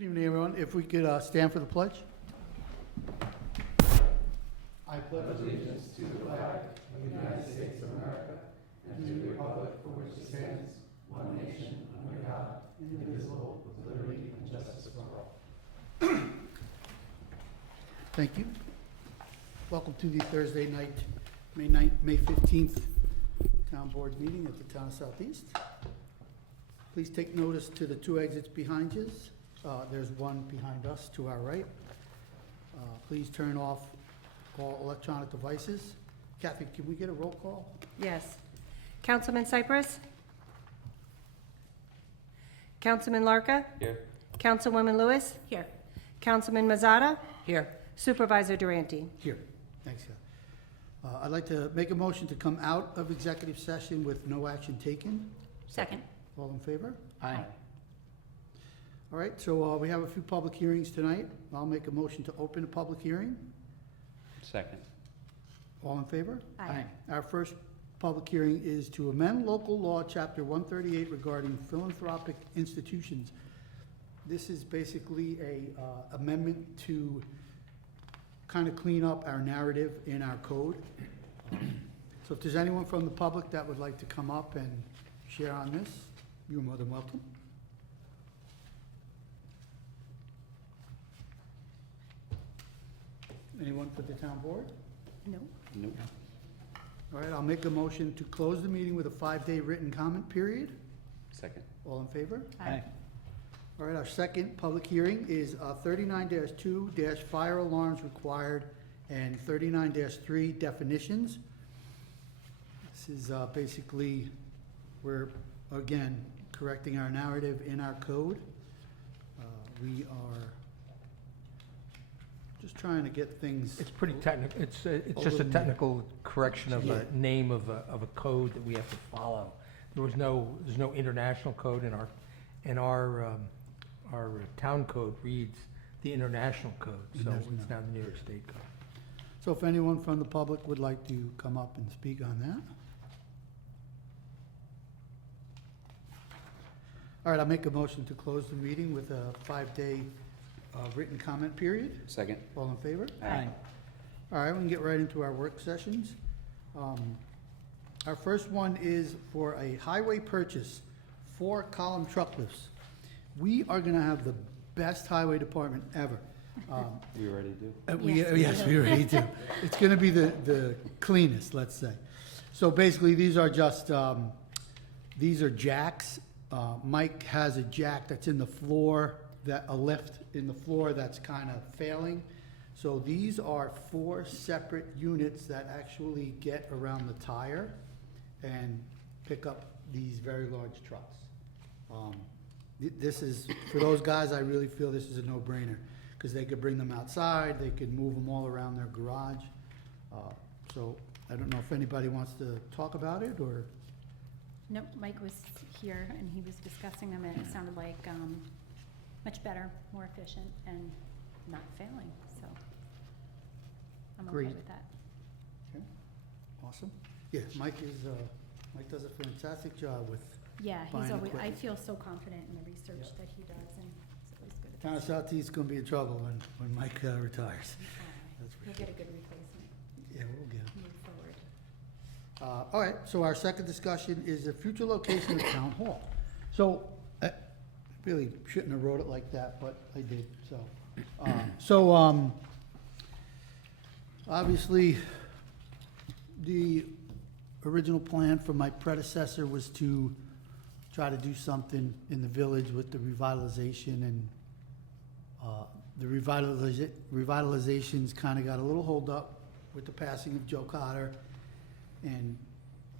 Good evening, everyone. If we could stand for the pledge. I pledge allegiance to the flag of the United States of America and to the republic for which it stands, one nation, under God, indivisible, with liberty and justice for all. Thank you. Welcome to the Thursday night, May 15th Town Board meeting at the Town of Southeast. Please take notice to the two exits behind you. There's one behind us to our right. Please turn off all electronic devices. Kathy, can we get a roll call? Yes. Councilman Cypress? Councilman Larka? Here. Councilwoman Lewis? Here. Councilman Mazzata? Here. Supervisor Durante? Here. Thanks, Kathy. I'd like to make a motion to come out of executive session with no action taken. Second. All in favor? Aye. All right, so we have a few public hearings tonight. I'll make a motion to open a public hearing. Second. All in favor? Aye. Our first public hearing is to amend local law, chapter 138 regarding philanthropic institutions. This is basically a amendment to kind of clean up our narrative in our code. So if there's anyone from the public that would like to come up and share on this, you're more than welcome. Anyone for the town board? No. Nope. All right, I'll make a motion to close the meeting with a 5-day written comment period. Second. All in favor? Aye. All right, our second public hearing is 39-2 fire alarms required and 39-3 definitions. This is basically, we're, again, correcting our narrative in our code. We are just trying to get things. It's pretty technical, it's just a little- technical correction of Yeah. a name of a code that we have to follow. There's no international code in our town code reads the international code, And so there's it's no. now the New York State code. So if anyone from the public would like to come up and speak on that. All right, I'll make a motion to close the meeting with a 5-day written comment period. Second. All in favor? Aye. All right, we can get right into our work sessions. Our first one is for a highway purchase, 4-column truck lifts. We are gonna have the best highway department ever. We already do. Yes, we already do. It's gonna be the cleanest, let's say. So basically, these are just, these are jacks. Mike has a jack that's in the floor, a lift in the floor that's kind of failing. So these are 4 separate units that actually get around the tire and pick up these very large trucks. This is, for those guys, I really feel this is a no-brainer, because they could bring them outside, they could move them all around their garage. So I don't know if anybody wants to talk about it, or, Nope, Mike was here and he was discussing them and it sounded like much better, more efficient and not failing, so I'm okay Great. with that. awesome. Yeah, Mike does a fantastic job with Yeah, Buying he's always, I equipment. feel so confident in the research Yep. that he does and it's always good. Town of Southeast is gonna be in trouble when Mike retires. That's for He'll sure. get a good replacement, Yeah, we'll get him. move forward. All right, so our second discussion is the future location of Town Hall. So, I really shouldn't have wrote it like that, but I did, so. Obviously, the original plan from my predecessor was to try to do something in the village with the revitalization, and the revitalization's kind of got a little hold up with the passing of Joe Cotter. And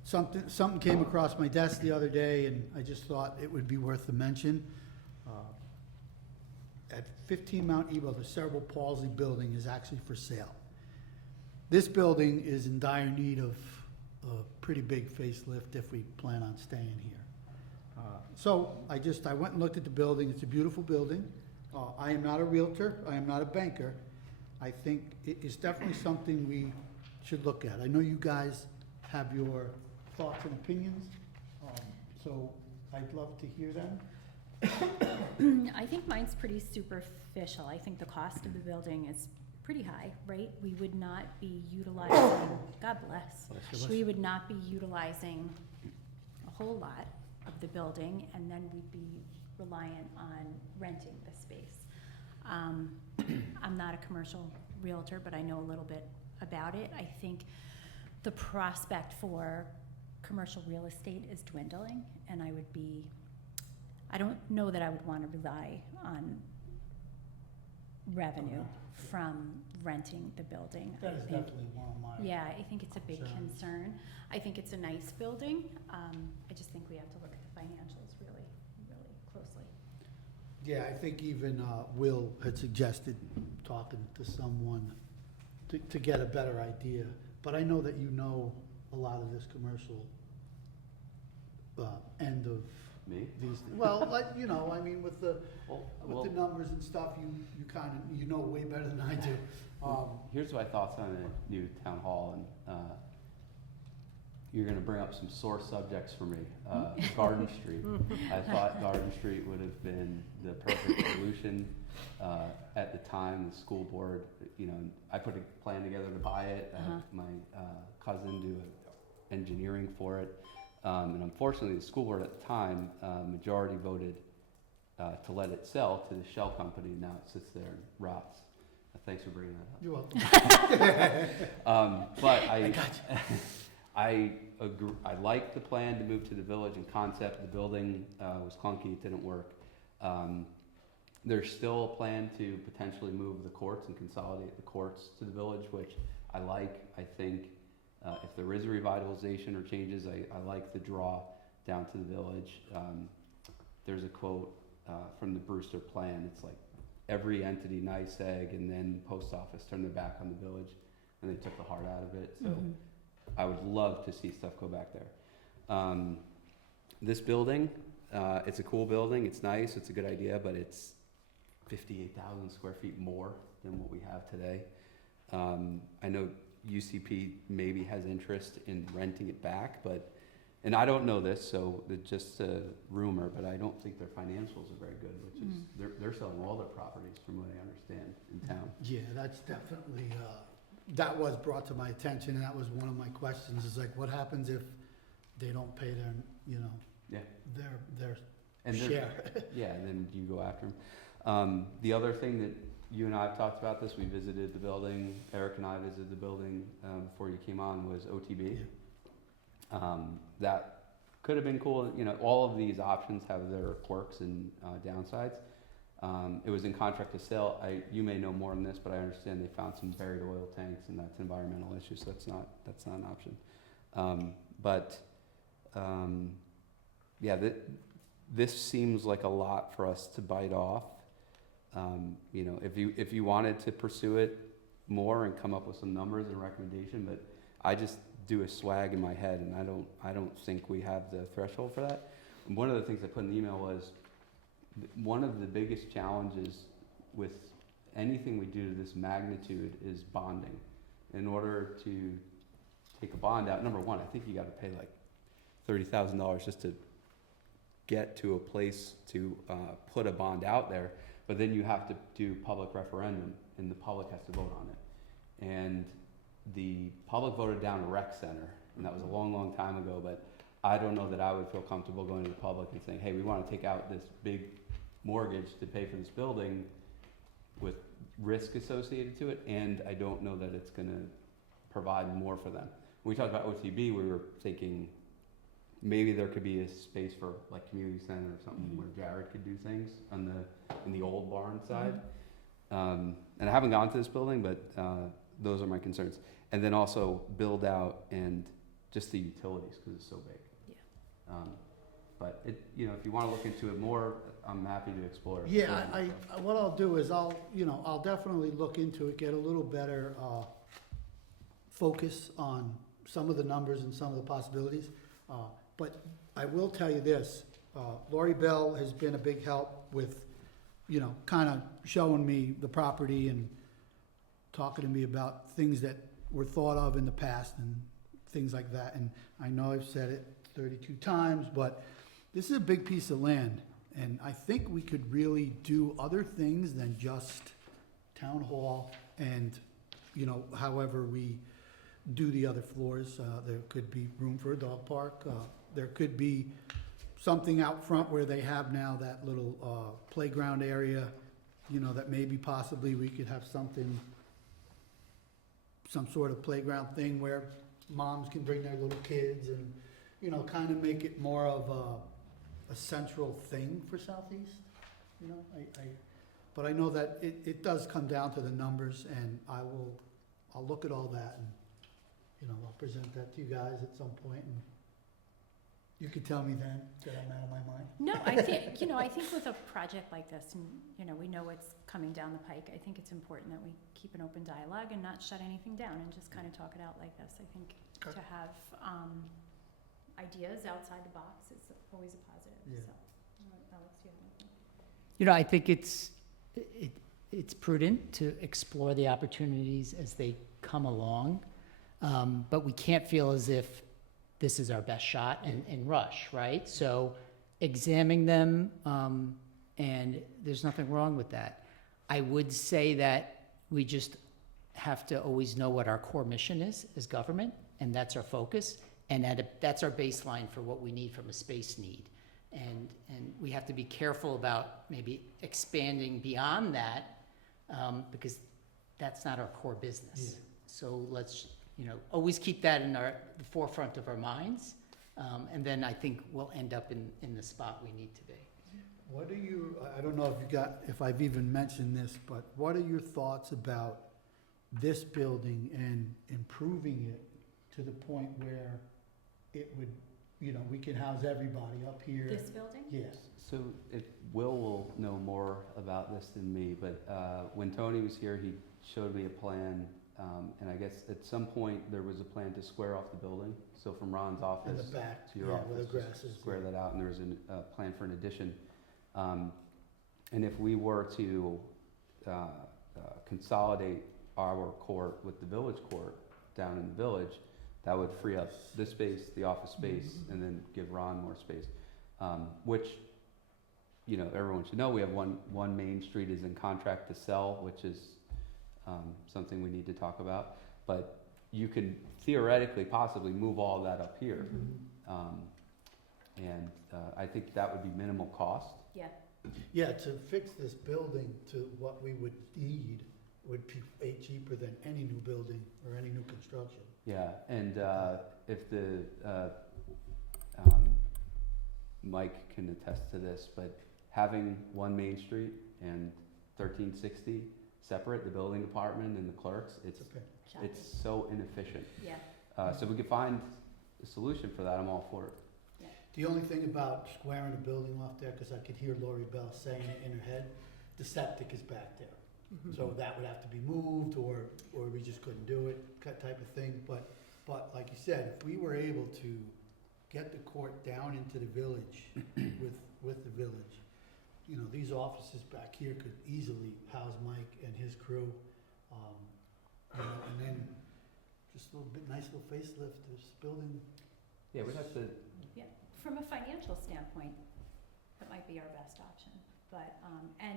something came across my desk the other day, and I just thought it would be worth the mention. At 15 Mount Ebo, the cerebral palsy building is actually for sale. This building is in dire need of a pretty big facelift if we plan on staying here. So I went and looked at the building. It's a beautiful building. I am not a realtor. I am not a banker. I think it's definitely something we should look at. I know you guys have your thoughts and opinions, so I'd love to hear them. I think mine's pretty superficial. I think the cost of the building is pretty high, right? We would not be utilizing, God bless, we would not be utilizing a whole lot of the building, and then we'd be reliant on renting the space. I'm not a commercial realtor, but I know a little bit about it. I think the prospect for commercial real estate is dwindling, and I don't know that I would want to rely on revenue from renting the building. That I is think- definitely one of my. Yeah, I think it's a big Concerns. concern. I think it's a nice building. I just think we have to look at the financials really, really closely. Yeah, I think even Will had suggested talking to someone to get a better idea. But I know that you know a lot of this commercial end of Me? these, well, like, you know, I mean, with the Well, numbers and stuff, you kind of, you know way better than I do. here's my thoughts on a new town hall, and you're gonna bring up some sore subjects for me. Garden Street. I thought Garden Street would have been the perfect solution. At the time, the school board, you know, I put a plan together to buy it. I had my cousin do engineering for it. And unfortunately, the school board at the time, majority voted to let it sell to the shell company. Now it sits there and rots. Thanks for bringing that up. You're welcome. But I agree. I liked the plan to move to the village in concept. The building was clunky; it didn't work. There's still a plan to potentially move the courts and consolidate the courts to the village, which I like. I think if there is a revitalization or changes, I like the draw down to the village. There's a quote from the Brewster plan. It's like every entity, NYSEG and then post office, turned their back on the village, and they took the heart out of it. So I would love to see stuff go back there. This building, it's a cool building. It's nice. It's a good idea, but it's 58,000 square feet more than what we have today. I know UCP maybe has interest in renting it back, but, and I don't know this, so it's just a rumor, but I don't think their financials are very good, which is, they're selling all their properties from what I understand in town. Yeah, that's definitely, that was brought to my attention, and that was one of my questions, is like, what happens if they don't pay their, you know, Yeah. their And there's- share? Yeah, and then you go after them. The other thing that you and I have talked about this, we visited the building, Eric and I visited the building before you came on, was OTB. That could have been cool. You know, all of these options have their quirks and downsides. It was in contract to sell. You may know more than this, but I understand they found some buried oil tanks, and that's an environmental issue, so that's not an option. Yeah, this seems like a lot for us to bite off. You know, if you wanted to pursue it more and come up with some numbers and recommendation, but I just do a swag in my head, and I don't think we have the threshold for that. And one of the things I put in the email was one of the biggest challenges with anything we do to this magnitude is bonding. In order to take a bond out, number one, I think you got to pay like $30,000 just to get to a place to put a bond out there. But then you have to do public referendum, and the public has to vote on it. And the public voted down a rec center, and that was a long, long time ago, but I don't know that I would feel comfortable going to the public and saying, hey, we want to take out this big mortgage to pay for this building with risk associated to it, and I don't know that it's going to provide more for them. When we talked about OTB, we were thinking maybe there could be a space for like community center or something where Jared could do things in the old barn side. And I haven't gone to this building, but those are my concerns. And then also build out and just the utilities, because it's so big. Yeah. But it, you know, if you want to look into it more, I'm happy to explore it. Yeah, what I'll do is I'll definitely look into it, get a little better focus on some of the numbers and some of the possibilities. But I will tell you this, Lori Bell has been a big help with, you know, kind of showing me the property and talking to me about things that were thought of in the past and things like that. And I know I've said it 32 times, but this is a big piece of land. And I think we could really do other things than just town hall and, you know, however we do the other floors. There could be room for a dog park. There could be something out front where they have now that little playground area, you know, that maybe possibly we could have something, some sort of playground thing where moms can bring their little kids and, you know, kind of make it more of a central thing for Southeast, you know, but I know that it does come down to the numbers, and I'll look at all that, and, you know, I'll present that to you guys at some point, and you could tell me then that I'm out of my mind. No, I think, you know, I think with a project like this, and, you know, we know what's coming down the pike, I think it's important that we keep an open dialogue and not shut anything down and just kind of talk it out like this. I think Okay. to have ideas outside the box is always a positive, Yeah. so. Alex, you have anything? You know, I think it's prudent to explore the opportunities as they come along, but we can't feel as if this is our best shot and rush, right? So examine them, and there's nothing wrong with that. I would say that we just have to always know what our core mission is as government, and that's our focus, and that's our baseline for what we need from a space need. And we have to be careful about maybe expanding beyond that, because that's not our core business. Yeah. So let's, you know, always keep that in the forefront of our minds, and then I think we'll end up in the spot we need to be. What are you, I don't know if I've even mentioned this, but what are your thoughts about this building and improving it to the point where it would, you know, we can house everybody up here? This building? Yes. So Will will know more about this than me, but when Tony was here, he showed me a plan, and I guess at some point there was a plan to square off the building. So from Ron's In office the back, to your yeah, office, where the just grass is. square that out, and there was a plan for an addition. And if we were to consolidate our court with the village court down in the village, that would free up this space, the office space, and then give Ron more space. Which, you know, everyone should know, we have one Main Street is in contract to sell, which is something we need to talk about. But you can theoretically possibly move all that up here. And I think that would be minimal cost. Yeah, Yeah, to fix this building to what we would need would be way cheaper than any new building or any new construction. Yeah, and if the, Mike can attest to this, but having one Main Street and 1360 separate, the building department and the clerks, it's Okay. so inefficient. yeah, So if we could find a solution for that, I'm all for it. The only thing about squaring a building off there, because I could hear Lori Bell saying it in her head, the septic is back there. So that would have to be moved, or we just couldn't do it, type of thing. But like you said, if we were able to get the court down into the village with the village, you know, these offices back here could easily house Mike and his crew. You know, and then just a little bit, nice little facelift, this building. Yeah, we'd have to, from a financial standpoint, that might be our best option, but, and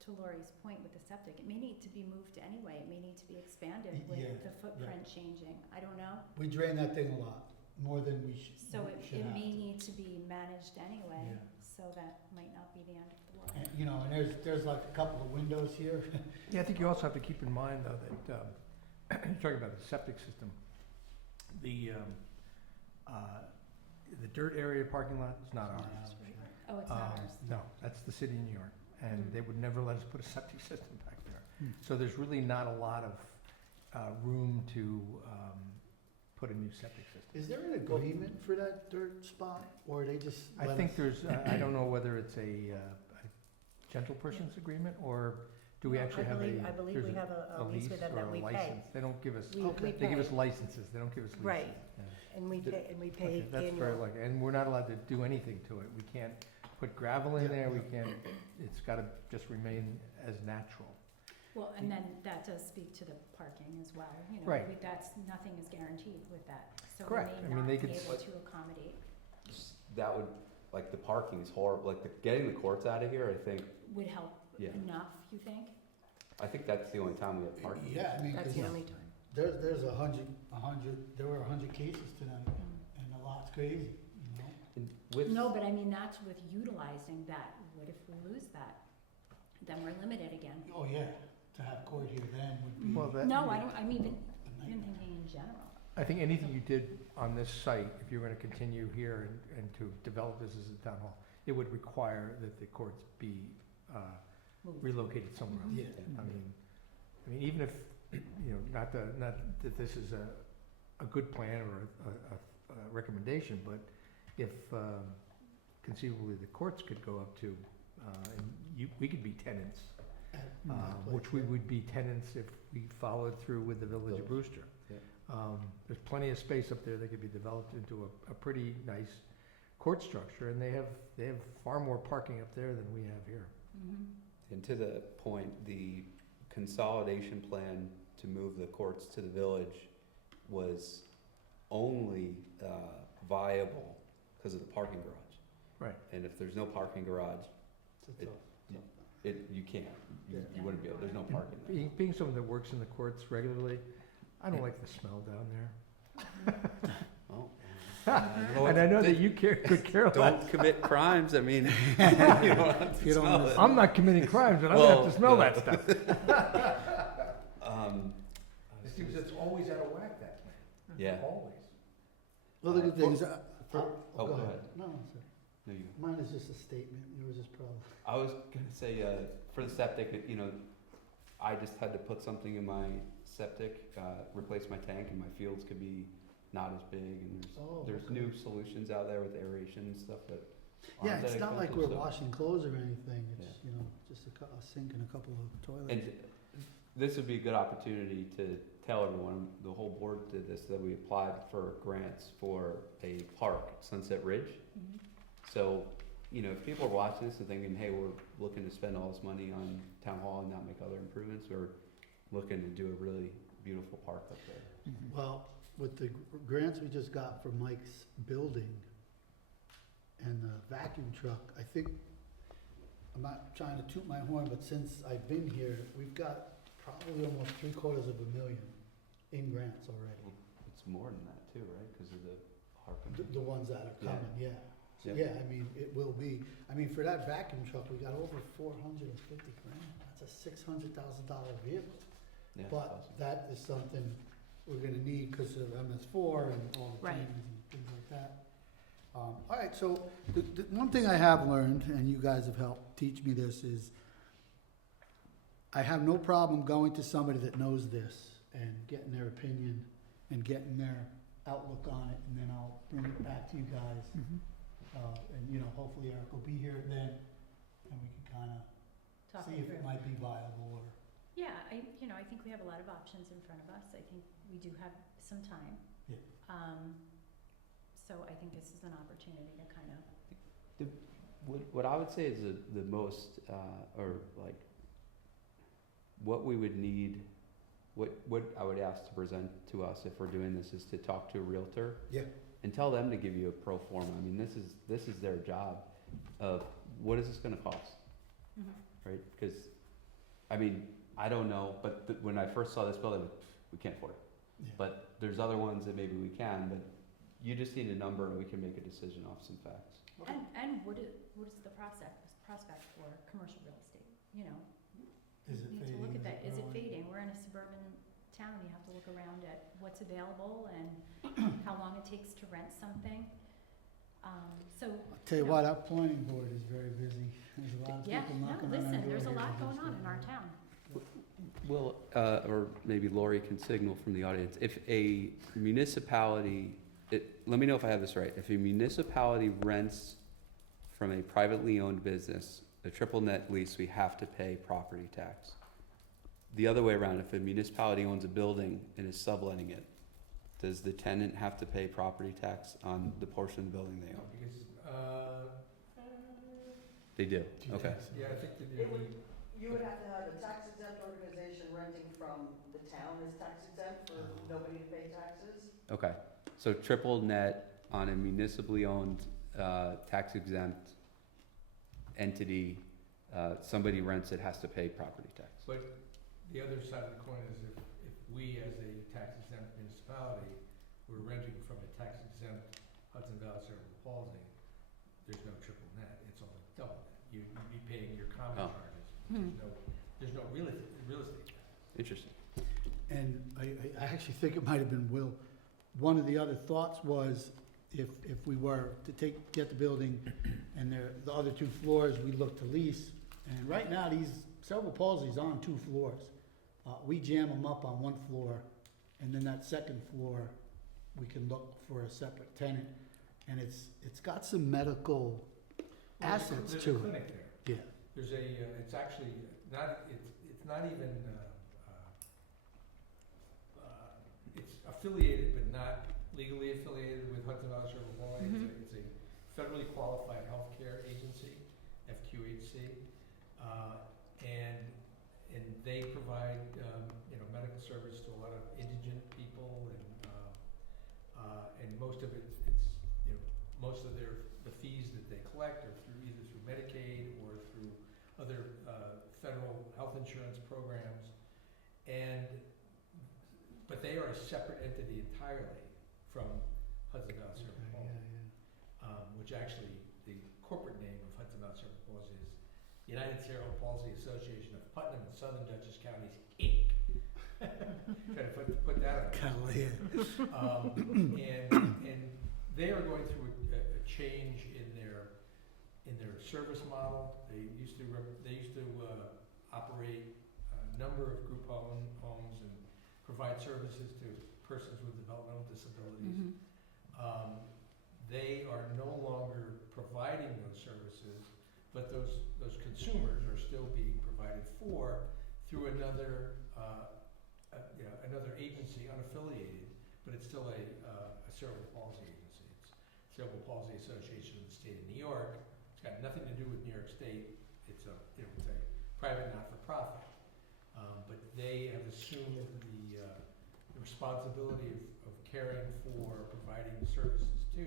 to Lori's point with the septic, it may need to be moved anyway, it may need to be expanded with Yeah, the footprint changing, I don't know. We drain that thing a lot, more than we should. So it should have may to. need to be managed anyway, Yeah. so that might not be the end of the world. And, you know, and there's like a couple of windows here. Yeah, I think you also have to keep in mind, though, that, you're talking about the septic system. The dirt area parking lot is not ours. Oh, it's not ours. No, that's the city of New York, and they would never let us put a septic system back there. Hmm. So there's really not a lot of room to put a new septic system. Is there an agreement for that dirt spot, or they just I let think us- there's, I don't know whether it's a gentle person's agreement, or do we No, actually have a? I believe there's we have a lease with them or that a we pay. license? They don't give us, We they give pay, us licenses, they don't give us leases. Right. Yeah. and we pay Okay, that's very annual. lucky, and we're not allowed to do anything to it. We can't put gravel in Yeah, there, we yeah. can't, it's gotta just remain as natural. Well, and then that does speak to the parking as well, you know, Right. nothing is guaranteed with that, so we Correct. I may mean, not they be could able to accommodate. that would like the parking is horrible, like getting the courts out of here, I think, Would help Yeah. enough, you think? I think that's the only time we have parking. Yeah, I mean, That's 'cause the only time. there's a hundred, there were 100 cases tonight, and the lot's crazy, you know? And with, No, but I mean, that's with utilizing that. What if we lose that? Then we're limited again. Oh, yeah, to have court here then would be Well, that- No, I'm even a nightmare. thinking in general. I think anything you did on this site, if you're gonna continue here and to develop this as a town hall, it would require that the courts be Move. relocated somewhere else. Yeah. I mean, even if, you know, not that this is a good plan or a recommendation, but if conceivably the courts could go up to, and we could be tenants, At my place, which we yeah. would be tenants if we followed through with the Village of Brewster. Yeah. There's plenty of space up there that could be developed into a pretty nice court structure, and they have far more parking up there than we have here. Mhm. and to the point, the consolidation plan to move the courts to the village was only viable because of the parking garage. Right. And if there's no parking garage, It's a tough- you can't, you Yeah. wouldn't be able, there's no And parking there. being someone that works in the courts regularly, I don't like the smell down there. Oh. And I know that you could care less. Don't commit crimes, I mean, you don't have to You don't smell wanna- it. I'm not committing crimes, and I'm gonna have to smell that Well, stuff. Um, It seems it's always out of whack, that plant. Yeah. Always. Well, the good thing is, oh, go ahead. No, no, sir. No, you. Mine is just a statement, yours is probably. I was gonna say, for the septic, you know, I just had to put something in my septic, replace my tank, and my fields could be not as big, and Oh, there's okay. new solutions out there with aeration and stuff that Yeah, aren't it's that not like expensive, we're so- washing clothes or anything, it's, you know, just a sink and a couple of toilets. And this would be a good opportunity to tell everyone, the whole board did this, that we applied for grants for a park, Sunset Ridge. Mhm. So, you know, if people are watching this and thinking, hey, we're looking to spend all this money on town hall and not make other improvements, we're looking to do a really beautiful park up there. Well, with the grants we just got for Mike's building and the vacuum truck, I think, I'm not trying to toot my horn, but since I've been here, we've got probably almost $750,000 in grants already. It's more than that too, right, because of the ARPA. The ones that are Yeah. coming, yeah. So, Yeah. yeah, I mean, it will be, I mean, for that vacuum truck, we got over $450,000. That's a $600,000 vehicle. Yeah, But awesome. that is something we're gonna need because of MS4 and all the Right. changes and things like that. All right, so the one thing I have learned, and you guys have helped teach me this, is I have no problem going to somebody that knows this and getting their opinion and getting their outlook on it, and then I'll bring it back to you guys. And, you know, hopefully Eric will be here then, and we can kinda Talk see it if through. it might be viable or. Yeah, I think we have a lot of options in front of us. I think we do have some time. Yeah. So I think this is an opportunity to kind of, What I would say is the most, or like, what we would need, what I would ask to present to us if we're doing this is to talk to a realtor. Yeah. And tell them to give you a pro forma. I mean, this is their job of, what is this gonna cost, right? Because, I mean, I don't know, but when I first saw this building, we can't afford it. Yeah. But there's other ones that maybe we can, but you just need a number and we can make a decision off some facts. and what is the prospect for commercial real estate? You know, Is it you need to fading? look at Is that. it Is it growing? fading? We're in a suburban town. You have to look around at what's available and how long it takes to rent something. So, I'll tell you what, our planning board is very busy. There's a lot of yeah, people no, knocking on our door listen, there's a here lot to do going on in stuff. our town. Well, or maybe Lori can signal from the audience, if a municipality, let me know if I have this right, if a municipality rents from a privately owned business, a triple net lease, we have to pay property tax. The other way around, if a municipality owns a building and is subletting it, does the tenant have to pay property tax on the portion of the building they own? Because, They do, Two okay. taxes. yeah, I think that It would, you would have to have a tax exempt organization renting from the town is tax exempt for nobody to pay taxes. Okay, so triple net on a municipally owned tax exempt entity, somebody rents it, has to pay property tax. But the other side of the coin is if we, as a tax exempt municipality, were renting from a tax exempt Hudson Valley Cerebral Palsy, there's no triple net, it's only double net. You'd be paying your common Oh. charges. Hmm. There's no real estate tax. Interesting. And I actually think it might have been Will. One of the other thoughts was if we were to get the building and the other 2 floors, we look to lease. And right now, these cerebral palsy's on 2 floors. We jam them up on 1 floor, and then that second floor, we can look for a separate tenant. And it's got some medical assets There's to a it. clinic there. Yeah, There's it's actually not, it's not even, it's affiliated but not legally affiliated with Hudson Valley Cerebral Palsy. It's a federally qualified healthcare agency, FQHC, and they provide, medical service to a lot of indigent people, and most of it's, most of the fees that they collect are either through Medicaid or through other federal health insurance programs, but they are a separate entity entirely from Hudson Valley Cerebral Palsy, which actually the corporate name of Hudson Valley Cerebral Palsy is United Cerebral Palsy Association of Putnam and Southern Dutchess Counties, Inc. Try to put that on. And they are going through a change in their service model. They used to operate a number of group homes and provide services to persons with developmental disabilities. They are no longer providing those services, but those consumers are still being provided for through another agency, unaffiliated, but it's still a cerebral palsy agency. It's Cerebral Palsy Association of the State of New York. It's got nothing to do with New York State. It's a private not-for-profit, but they have assumed the responsibility of caring for providing services to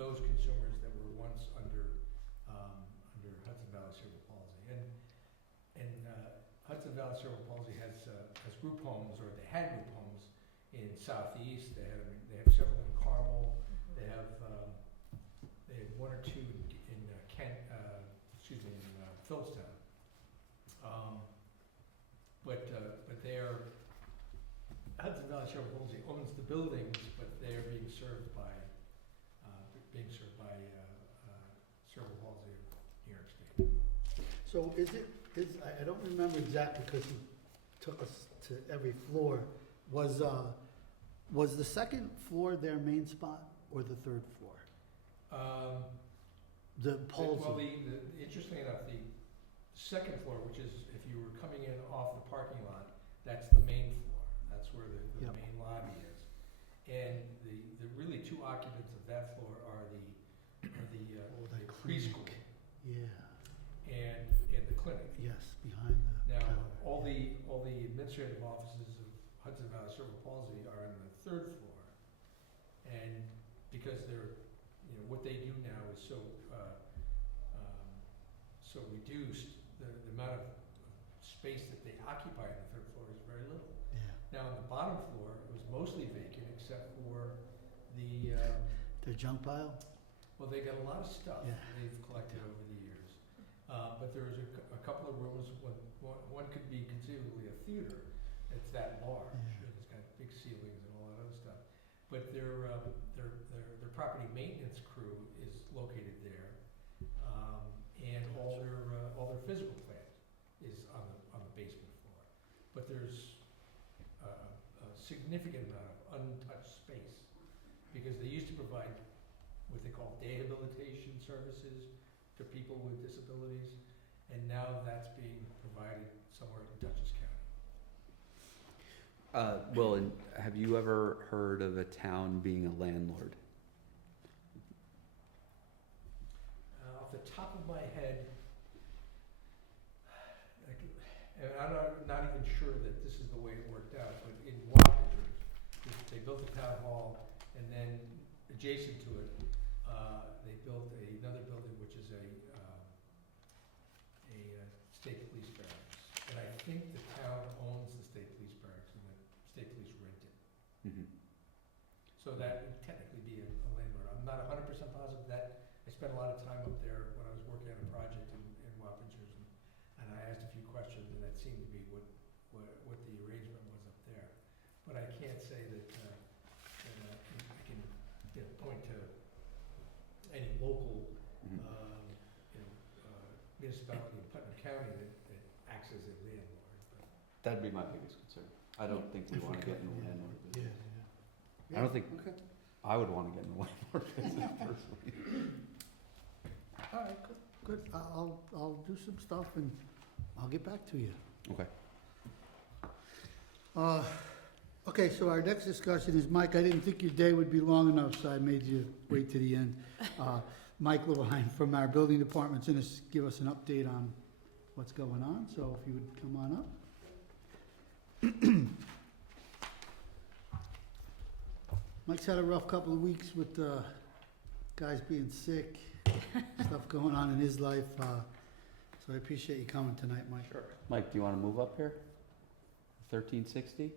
those consumers that were once under Hudson Valley Cerebral Palsy. And Hudson Valley Cerebral Palsy has group homes, or they had group homes in Southeast. They have several in Carmel. They have 1 or 2 in Phillipstown. But Hudson Valley Cerebral Palsy owns the buildings, but they are being served by Cerebral Palsy of New York State. so I don't remember exactly because he took us to every floor. Was the second floor their main spot or the third floor? The palsy. Well, interestingly enough, the second floor, which is if you were coming in off the parking lot, that's the main floor. That's where the Yep. main lobby is. And the really 2 occupants of that floor are the that preschool clinic. Yeah, and the clinic. yes, behind the Now, counter. all the administrative offices of Hudson Valley Cerebral Palsy are on the 3rd floor, and because they're, what they do now is so reduced, the amount of space that they occupy on the 3rd floor is very little. Yeah, Now, on the bottom floor, it was mostly vacant except for the, their junk pile? well, they got a lot of stuff Yeah. they've collected over the years. But there's a couple of rooms, one could be conceivably a theater. It's that large. Yeah. It's got big ceilings and all that other stuff. But their property maintenance crew is located there. And all their physical plant is on the basement floor. But there's a significant amount of untouched space because they used to provide what they call rehabilitation services to people with disabilities, and now that's being provided somewhere in Dutchess County. Well, and have you ever heard of a town being a landlord? Off the top of my head, and I'm not even sure that this is the way it worked out, but in Wappingers, they built a town hall, and then adjacent to it, they built another building which is a state police barracks. And I think the town owns the state police barracks and the state police rent it. Mhm. So that would technically be a landlord. I'm not 100% positive that, I spent a lot of time up there when I was working on a project in Wappingers, and I asked a few questions, and that seemed to be what the arrangement was up there. But I can't say that I can, point to any local, Mhm. municipality in Putnam County that acts as a landlord. But That'd be my biggest concern. I don't think we If we wanna get could, in the yeah. landlord Yeah, business. yeah. I don't think- Okay. I would wanna get in the landlord business personally. All right, good. I'll do some stuff and I'll get back to you. Okay. Okay, so our next discussion is, Mike, I didn't think your day would be long enough, so I made you wait to the end. Mike Levine from our building department's gonna give us an update on what's going on, so if you would come on up. Mike's had a rough couple of weeks with guys being sick, stuff going on in his life, so I appreciate you coming tonight, Mike. Sure. Mike, do you wanna move up here? 1360?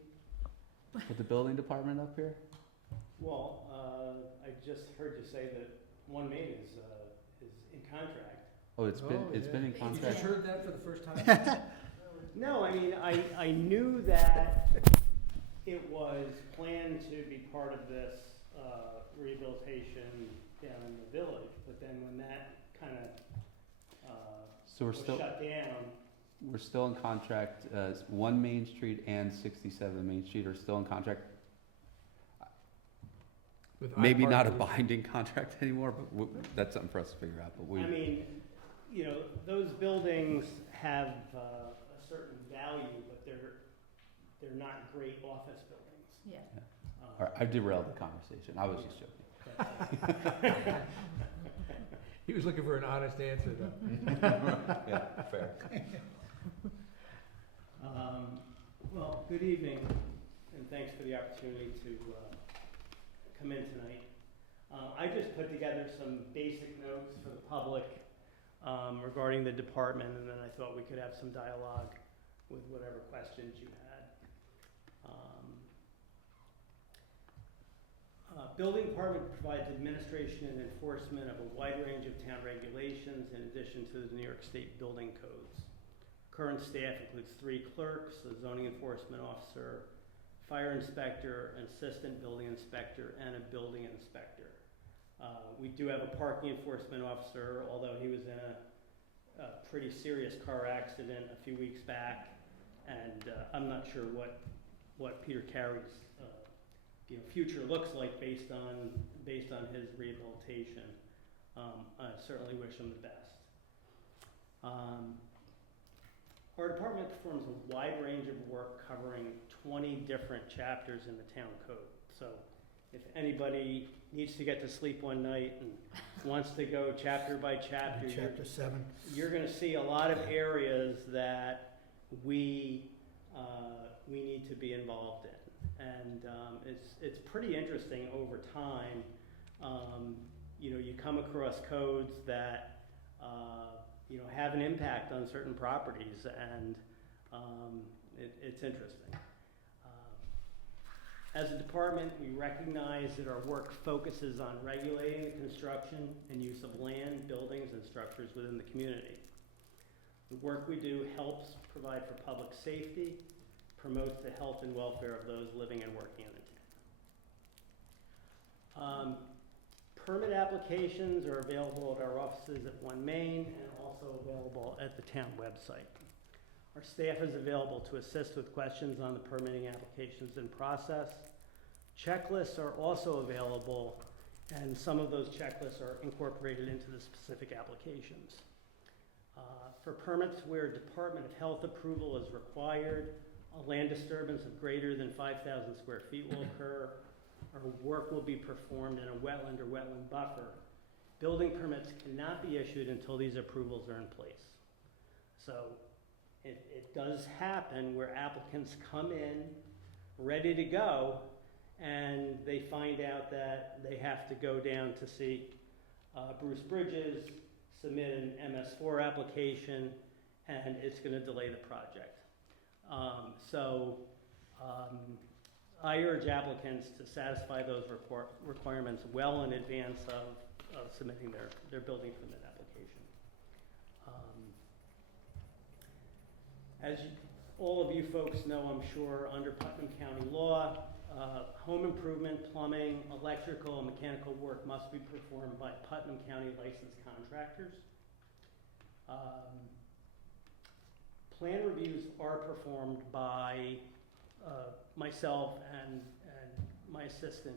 Put the building department up here? Well, I just heard you say that One Main is in contract. Oh, it's been in you contract. just heard that for the first time? No, I mean, I knew that it was planned to be part of this rehabilitation down in the village, but then when that kind of So was shut down, we're still in contract, 1 Main Street and 67 Main Street are still in contract. With Maybe not a iPark, binding contract anymore, but that's something for us to figure out, but we. I mean, those buildings have a certain value, but they're not great office buildings. Yeah. All right, I derailed the conversation, I was just joking. He was looking for an honest answer, though. Yeah, fair. Well, good evening, and thanks for the opportunity to come in tonight. I just put together some basic notes for the public regarding the department, and then I thought we could have some dialogue with whatever questions you had. Building department provides administration and enforcement of a wide range of town regulations in addition to the New York State building codes. Current staff includes 3 clerks, a zoning enforcement officer, fire inspector, an assistant building inspector, and a building inspector. We do have a parking enforcement officer, although he was in a pretty serious car accident a few weeks back, and I'm not sure what Peter Carey's future looks like based on his rehabilitation. I certainly wish him the best. Our department performs a wide range of work covering 20 different chapters in the town code. So if anybody needs to get to sleep one night and wants to go chapter by chapter, Chapter 7. you're going to see a lot of areas that we need to be involved in, and it's pretty interesting over time. You come across codes that have an impact on certain properties, and it's interesting. As a department, we recognize that our work focuses on regulating the construction and use of land, buildings, and structures within the community. The work we do helps provide for public safety, promotes the health and welfare of those living and working in the town. Permit applications are available at our offices at One Main and also available at the town website. Our staff is available to assist with questions on the permitting applications and process. Checklists are also available, and some of those checklists are incorporated into the specific applications. For permits where Department of Health approval is required, a land disturbance of greater than 5,000 square feet will occur, or work will be performed in a wetland or wetland buffer. Building permits cannot be issued until these approvals are in place. So it does happen where applicants come in ready to go, and they find out that they have to go down to see Bruce Bridges, submit an MS4 application, and it's gonna delay the project. I urge applicants to satisfy those requirements well in advance of submitting their building permit application. As all of you folks know, I'm sure, under Putnam County law, home improvement, plumbing, electrical, and mechanical work must be performed by Putnam County licensed contractors. Plan reviews are performed by myself and my assistant.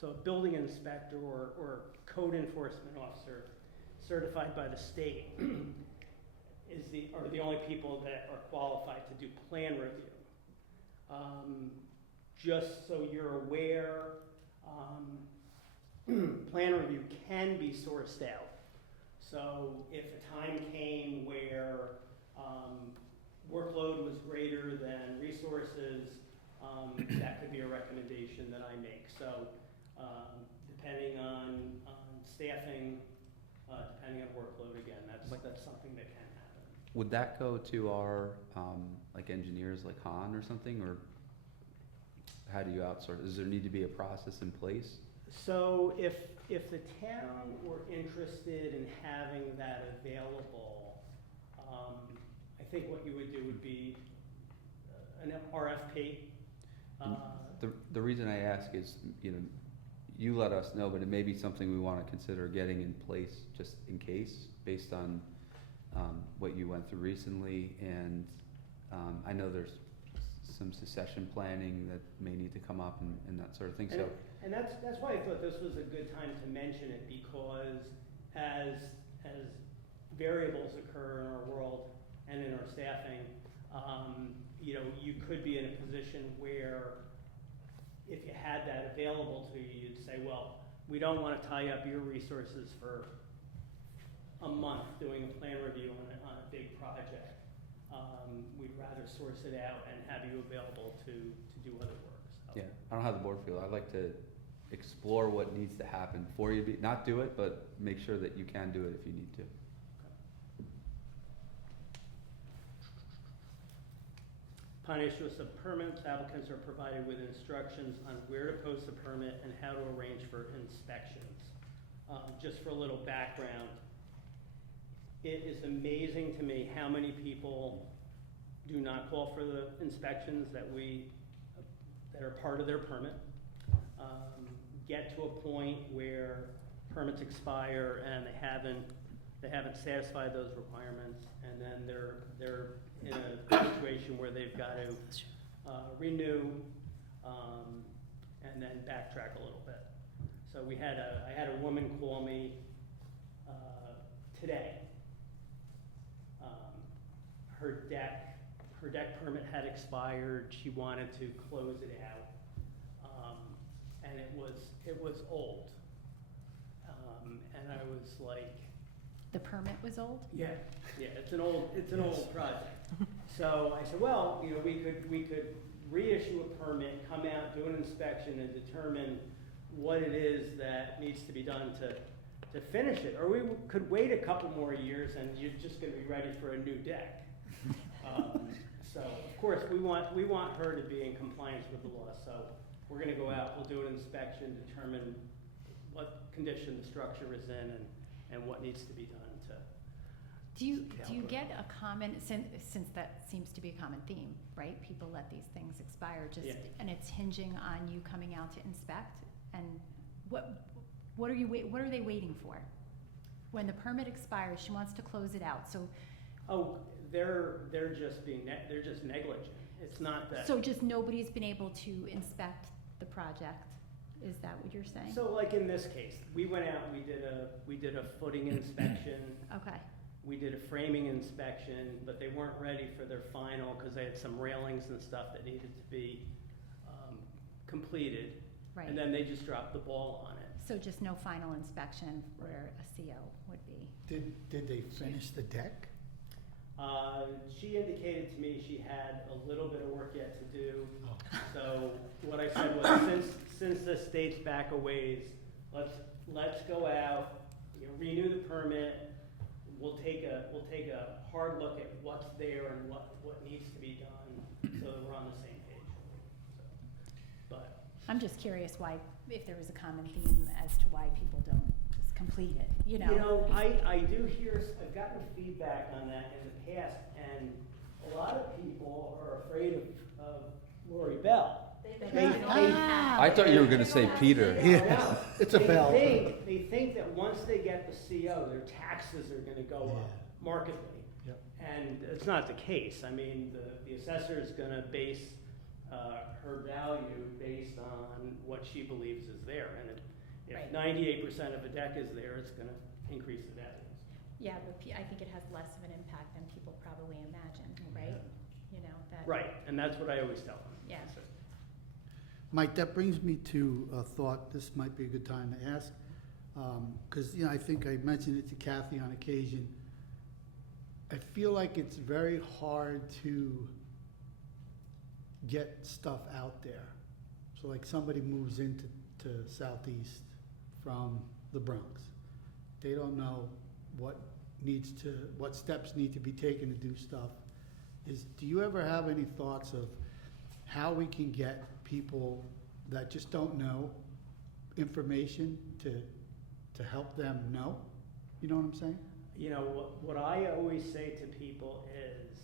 So a building inspector or code enforcement officer certified by the state are the only people that are qualified to do plan review. Just so you're aware, plan review can be sourced out. So if a time came where workload was greater than resources, that could be a recommendation that I make. So depending on staffing, depending on workload, again, that's something that can happen. Would that go to our, like engineers like Han or something, or how do you outsource? Does there need to be a process in place? So if the town were interested in having that available, I think what you would do would be an RFP. The reason I ask is, you let us know, but it may be something we want to consider getting in place just in case, based on what you went through recently. And I know there's some succession planning that may need to come up and that sort of thing. So, and that's why I thought this was a good time to mention it, because as variables occur in our world and in our staffing, you could be in a position where if you had that available to you, you'd say, well, we don't want to tie up your resources for a month doing a plan review on a big project. We'd rather source it out and have you available to do other work. So. yeah, I don't know how the board feel. I'd like to explore what needs to happen for you, not do it, but make sure that you can do it if you need to. Upon issuance of permits, applicants are provided with instructions on where to post the permit and how to arrange for inspections. Just for a little background, it is amazing to me how many people do not call for the inspections that are part of their permit, get to a point where permits expire and they haven't satisfied those requirements, and then they're in a situation where they've got to renew and then backtrack a little bit. So I had a woman call me today. Her deck permit had expired. She wanted to close it out, and it was old. And I was like, The permit was old? yeah, it's an old project. So I said, well, we could reissue a permit, come out, do an inspection, and determine what it is that needs to be done to finish it. Or we could wait a couple more years and you're just gonna be ready for a new deck. So of course, we want her to be in compliance with the law. So we're gonna go out, we'll do an inspection, determine what condition the structure is in and what needs to be done to. Do you get a common, since that seems to be a common theme, right? People let these things expire Yeah. and it's hinging on you coming out to inspect? And what are they waiting for? When the permit expires, she wants to close it out, so. Oh, they're just negligent. It's not that. So just nobody's been able to inspect the project? Is that what you're saying? So like in this case, we went out, we did a footing inspection, Okay, we did a framing inspection, but they weren't ready for their final because they had some railings and stuff that needed to be completed. right. And then they just dropped the ball on it. So just no final inspection where a CO would be? Did they finish the deck? She indicated to me she had a little bit of work yet to do. Oh. So what I said was, since this dates back a ways, let's go out, you know, renew the permit. We'll take a hard look at what's there and what needs to be done, so that we're on the same page. So, but, I'm just curious why, if there was a common theme as to why people don't just complete it, you know? you know, I do hear, I've gotten feedback on that in the past, and a lot of people are afraid of Lori Bell. I thought you were gonna say Peter. Yeah, it's a bell. They think that once they get the CO, their taxes are gonna go up Yeah. markedly. Yep. And it's not the case. I mean, the assessor is gonna base her value based on what she believes is there. And if Right. 98% of a deck is there, it's gonna increase the values. Yeah, but I think it has less of an impact than people probably imagine, right? You know, that. Right, and that's what I always tell them. Yeah. So, Mike, that brings me to a thought, this might be a good time to ask, because, you know, I think I mentioned it to Kathy on occasion. I feel like it's very hard to get stuff out there. So like somebody moves into Southeast from the Bronx. They don't know what steps need to be taken to do stuff. Do you ever have any thoughts of how we can get people that just don't know information to help them know? You know what I'm saying? you know, what I always say to people is,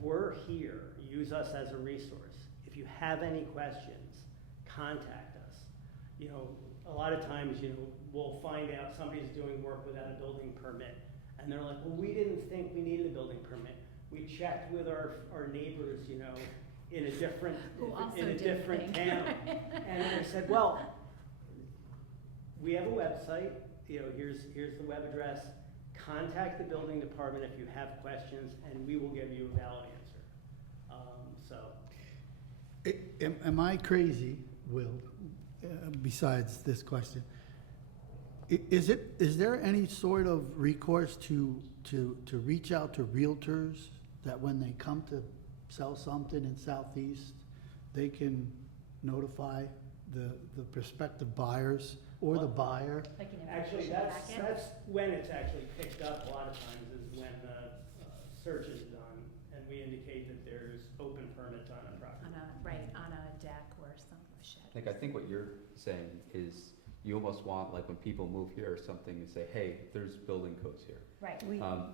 we're here, use us as a resource. If you have any questions, contact us. You know, a lot of times, you know, we'll find out somebody's doing work without a building permit, and they're like, well, we didn't think we needed a building permit. We checked with our neighbors, you know, in a different, Who also in a didn't different think. town. And I said, well, we have a website, you know, here's the web address. Contact the building department if you have questions, and we will give you a valid answer. Am I crazy, Will, besides this question? Is there any sort of recourse to reach out to realtors that when they come to sell something in Southeast, they can notify the prospective buyers or the buyer? Like an Actually, information that's packet? when it's actually picked up a lot of times, is when the search is done, and we indicate that there's open permits on a property. On a deck or some shed. Like, I think what you're saying is you almost want, like, when people move here or something, to say, hey, there's building codes here. Right.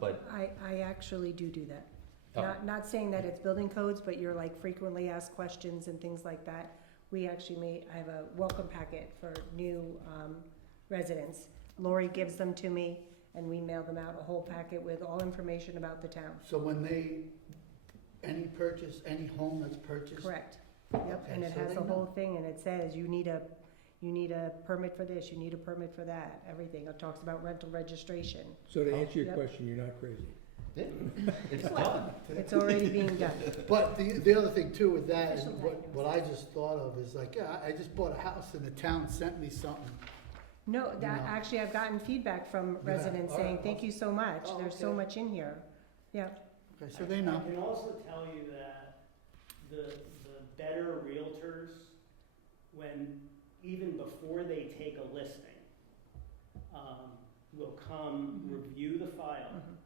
But, I actually do that. Oh. Not saying that it's building codes, but you're like frequently asked questions and things like that. We actually I have a welcome packet for new residents. Lori gives them to me, and we mail them out, a whole packet with all information about the town. So when any home that's purchased? Correct. Yep, Okay, and it so has they the whole know. thing, and it says you need a permit for this, you need a permit for that, everything. It talks about rental registration. So to answer your Yep. question, you're not crazy. it's done. It's already being done. But the other thing too with that, is Official what I just thought of is like, yeah, I just bought a house and the town sent me something. No, that, No. actually, I've gotten feedback from Yeah, residents all saying, right. thank you so much, Oh, there's so okay. much in here. Yeah, Okay, so they know. I can also tell you that the better realtors, even before they take a listing, will come review the file, Mhm.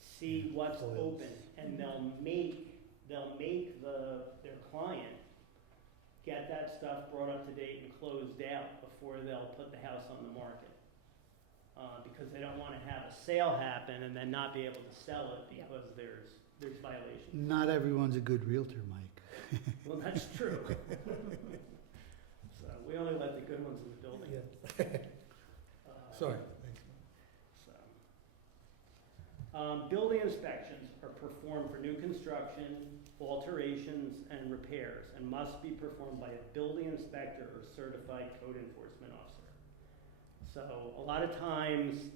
see what's Foils. open, and they'll make their client get that stuff brought up to date and closed out before they'll put the house on the market. Because they don't wanna have a sale happen and then not be able to sell it Yeah. because there's violations. Not everyone's a good realtor, Mike. Well, that's true. So, we only let the good ones in the building. Sorry. Building inspections are performed for new construction, alterations, and repairs, and must be performed by a building inspector or certified code enforcement officer. So, a lot of times,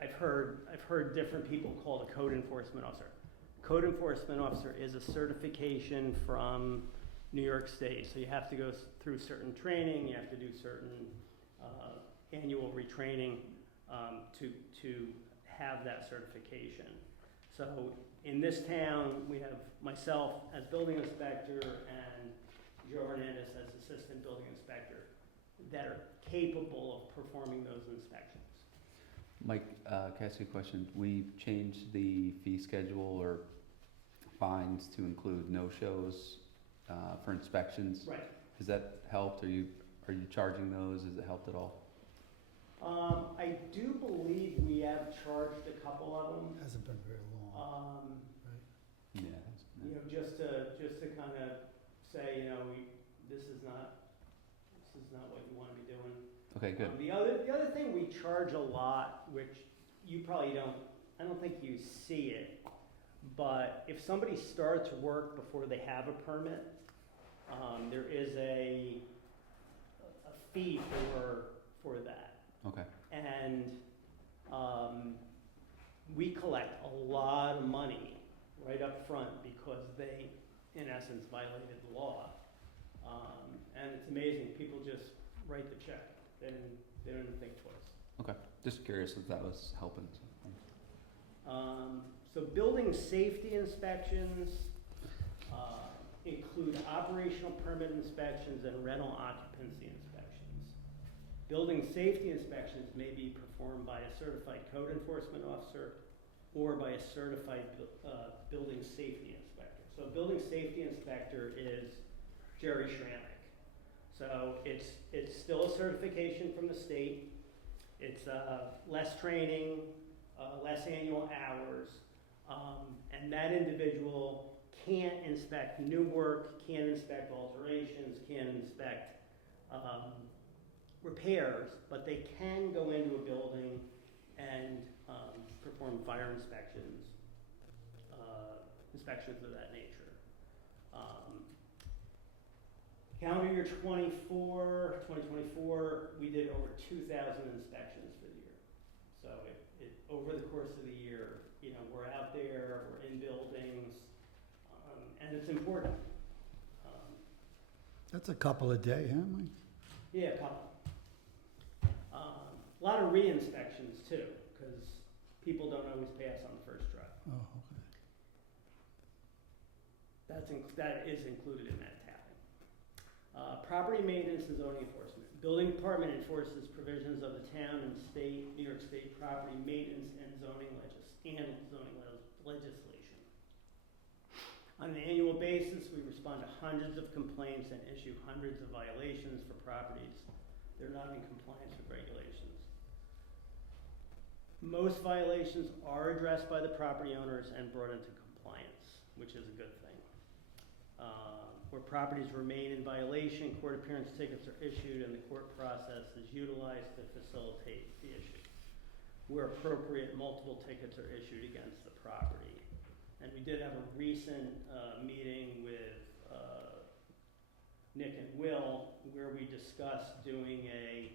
I've heard different people called a code enforcement officer. Code enforcement officer is a certification from New York State, so you have to go through certain training, you have to do certain annual retraining to have that certification. So in this town, we have myself as building inspector and Joe Hernandez as assistant building inspector that are capable of performing those inspections. Mike, can I ask you a question? We changed the fee schedule or fines to include no-shows for inspections. Right. Has that helped? Are you charging those? Has it helped at all? I do believe we have charged a couple of them. Hasn't been very long. Yeah. You know, just to kind of say, you know, this is not what you want to be doing. Okay, good. The other thing we charge a lot, which you probably I don't think you see it, but if somebody starts work before they have a permit, there is a fee for that. Okay. And we collect a lot of money right up front because they, in essence, violated the law. And it's amazing, people just write the check. They didn't even think twice. Okay. Just curious if that was helping. So building safety inspections include operational permit inspections and rental occupancy inspections. Building safety inspections may be performed by a certified code enforcement officer or by a certified building safety inspector. So a building safety inspector is Jerry Schranek. So it's still a certification from the state. It's less training, less annual hours, and that individual can't inspect new work, can't inspect alterations, can't inspect repairs, but they can go into a building and perform fire inspections, inspections of that nature. Calendar year 2024, we did over 2,000 inspections for the year. So over the course of the year, you know, we're out there, we're in buildings, and it's important. That's a couple a day, huh, Mike? Yeah, a couple. A lot of re-inspections too, because people don't always pass on the first try. Oh, okay. That is included in that tally. Property maintenance and zoning enforcement. Building department enforces provisions of the town and state, New York State property maintenance and zoning legislation. On an annual basis, we respond to hundreds of complaints and issue hundreds of violations for properties that are not in compliance with regulations. Most violations are addressed by the property owners and brought into compliance, which is a good thing. Where properties remain in violation, court appearance tickets are issued and the court process is utilized to facilitate the issue. Where appropriate, multiple tickets are issued against the property. And we did have a recent meeting with Nick and Will where we discussed doing a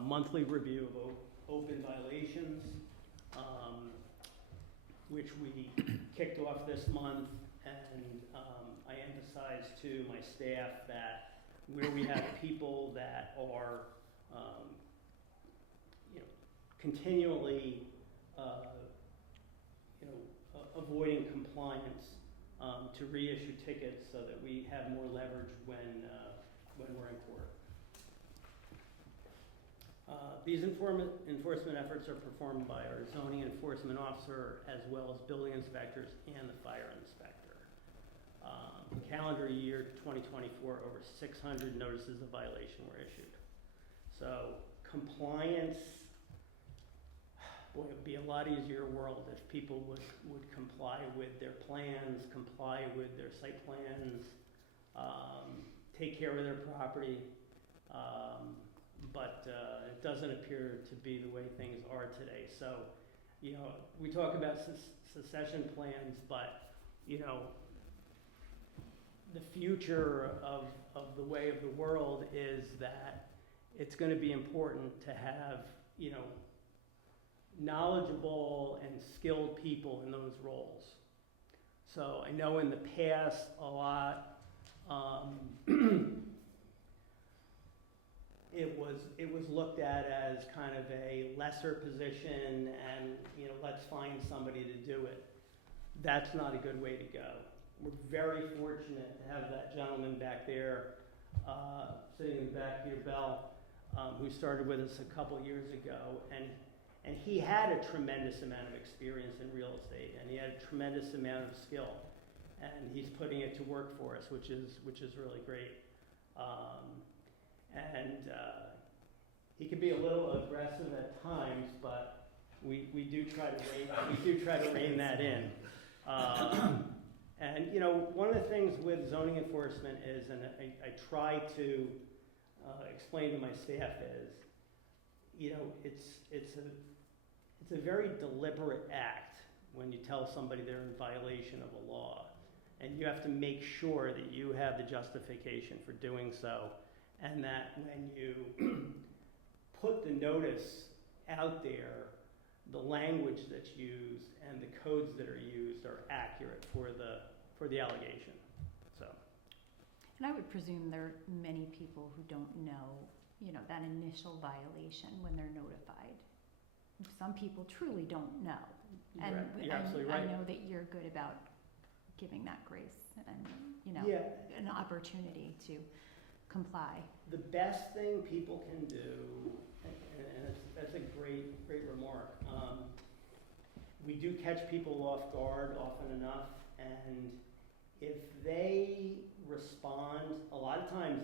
monthly review of open violations, which we kicked off this month. And I emphasized to my staff that where we have people that are, you know, continually, avoiding compliance, to reissue tickets so that we have more leverage when we're in court. These enforcement efforts are performed by our zoning enforcement officer as well as building inspectors and the fire inspector. Calendar year 2024, over 600 notices of violation were issued. So compliance, boy, it would be a lot easier world if people would comply with their plans, comply with their site plans, take care of their property. But it doesn't appear to be the way things are today. So, you know, we talk about succession plans, but, you know, the future of the way of the world is that it's going to be important to have, you know, knowledgeable and skilled people in those roles. So I know in the past a lot, it was looked at as kind of a lesser position and, you know, let's find somebody to do it. That's not a good way to go. We're very fortunate to have that gentleman back there, sitting in the back here, Bell, who started with us a couple years ago, and he had a tremendous amount of experience in real estate, and he had a tremendous amount of skill, and he's putting it to work for us, which is really great. He can be a little aggressive at times, but we do try to rein that in. And you know, one of the things with zoning enforcement is, and I try to explain to my staff is, you know, it's a very deliberate act when you tell somebody they're in violation of a law, and you have to make sure that you have the justification for doing so, and that when you put the notice out there, the language that's used and the codes that are used are accurate for the allegation. So, And I would presume there are many people who don't know, you know, that initial violation when they're notified. Some people truly don't know. And you're absolutely right. I know that you're good about giving that grace and, you know, Yeah. an opportunity to comply. The best thing people can do, and that's a great remark. We do catch people off guard often enough, and if they respond, a lot of times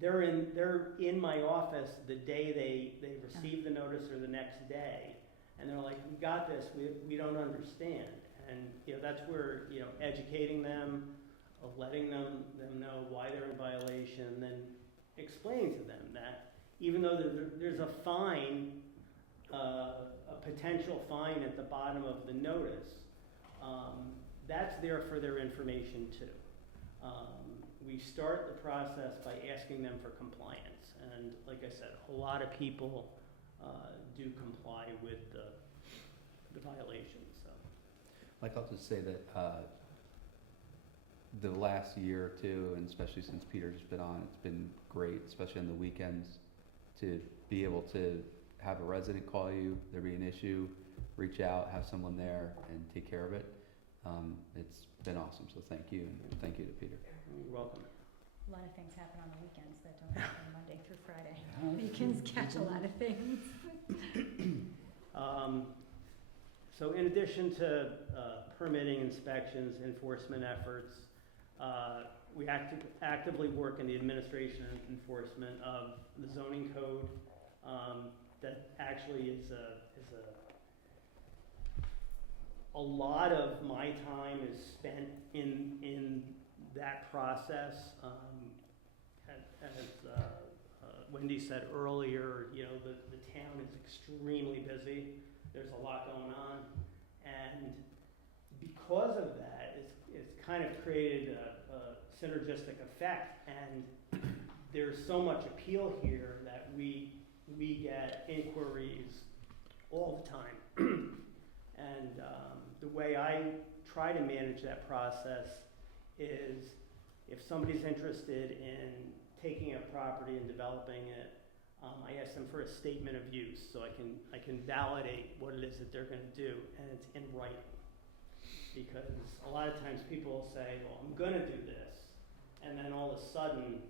they're in my office the day they receive the notice or the next day, and they're like, "We got this. We don't understand." And you know, that's where, you know, educating them, letting them know why they're in violation, and then explaining to them that even though there's a fine, a potential fine at the bottom of the notice, that's there for their information too. We start the process by asking them for compliance, and like I said, a lot of people do comply with the violations. So. Like, I'll just say that the last year or two, and especially since Peter's been on, it's been great, especially on the weekends, to be able to have a resident call you, there be an issue, reach out, have someone there and take care of it. It's been awesome, so thank you, and thank you to Peter. You're welcome. A lot of things happen on the weekends that don't happen Monday through Friday. Weekends catch a lot of things. So in addition to permitting, inspections, enforcement efforts, we actively work in the administration and enforcement of the zoning code. That actually is a lot of my time is spent in that process. As Wendy said earlier, you know, the town is extremely busy. There's a lot going on, and because of that, it's kind of created a synergistic effect, and there's so much appeal here that we get inquiries all the time. And the way I try to manage that process is, if somebody's interested in taking a property and developing it, I ask them for a statement of use so I can validate what it is that they're going to do, and it's in writing. Because a lot of times people will say, well, I'm going to do this, and then all of a sudden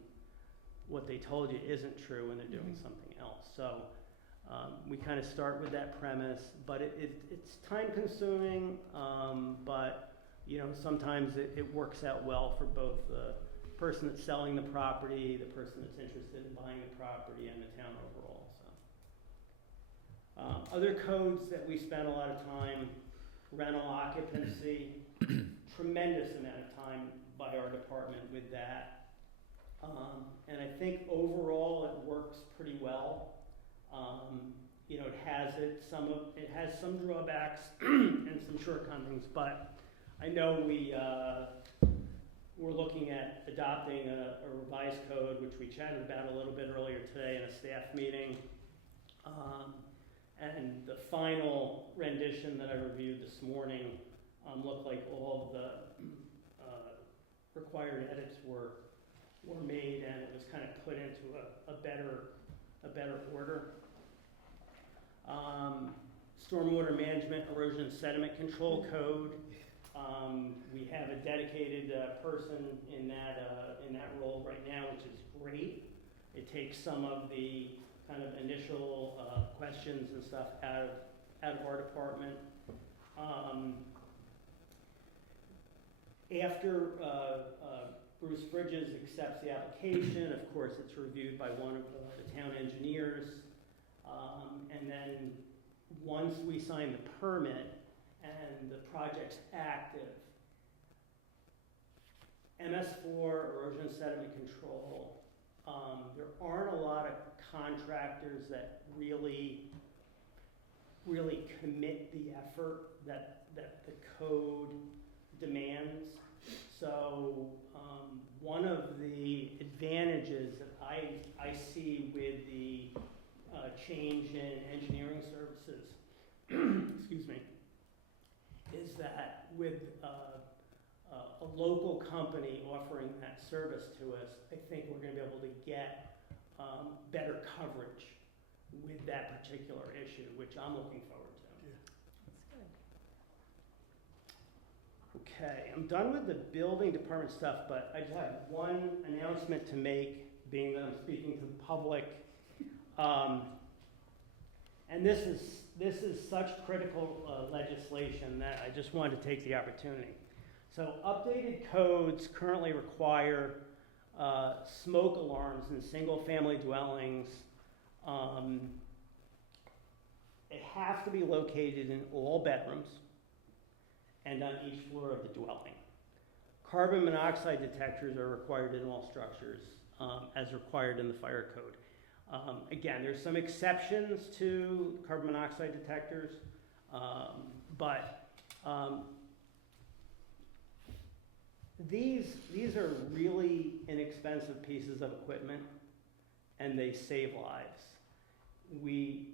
what they told you isn't true and they're doing something else. So we kind of start with that premise, but it's time consuming, but you know, sometimes it works out well for both the person that's selling the property, the person that's interested in buying the property, and the town overall. So other codes that we spend a lot of time, rental occupancy, tremendous amount of time by our department with that. And I think overall it works pretty well. You know, it has some drawbacks and some shortcomings, but I know we're looking at adopting a revised code, which we chatted about a little bit earlier today in a staff meeting. And the final rendition that I reviewed this morning looked like all of the required edits were made, and it was kind of put into a better order. Stormwater management, erosion and sediment control code. We have a dedicated person in that role right now, which is great. It takes some of the kind of initial questions and stuff out of our department. After Bruce Bridges accepts the application, of course, it's reviewed by one of the town engineers. And then once we sign the permit and the project's active, MS4, erosion sediment control, there aren't a lot of contractors that really commit the effort that the code demands. So one of the advantages that I see with the change in engineering services, excuse me, is that with a local company offering that service to us, I think we're going to be able to get better coverage with that particular issue, which I'm looking forward to. Okay, I'm done with the building department stuff, but I just have one announcement to make, being that I'm speaking to the public. And this is such critical legislation that I just wanted to take the opportunity. So updated codes currently require smoke alarms in single-family dwellings. It has to be located in all bedrooms and on each floor of the dwelling. Carbon monoxide detectors are required in all structures, as required in the fire code. Again, there's some exceptions to carbon monoxide detectors, but these are really inexpensive pieces of equipment, and they save lives. We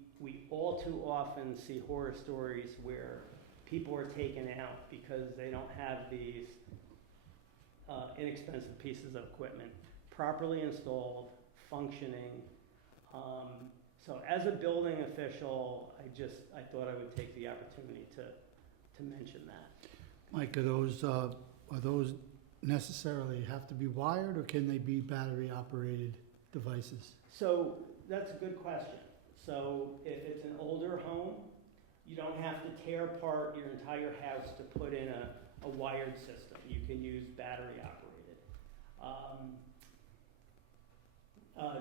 all too often see horror stories where people are taken out because they don't have these inexpensive pieces of equipment properly installed, functioning. So as a building official, I thought I would take the opportunity to mention that. Mike, are those necessarily have to be wired, or can they be battery-operated devices? So that's a good question. So if it's an older home, you don't have to tear apart your entire house to put in a wired system. You can use battery-operated.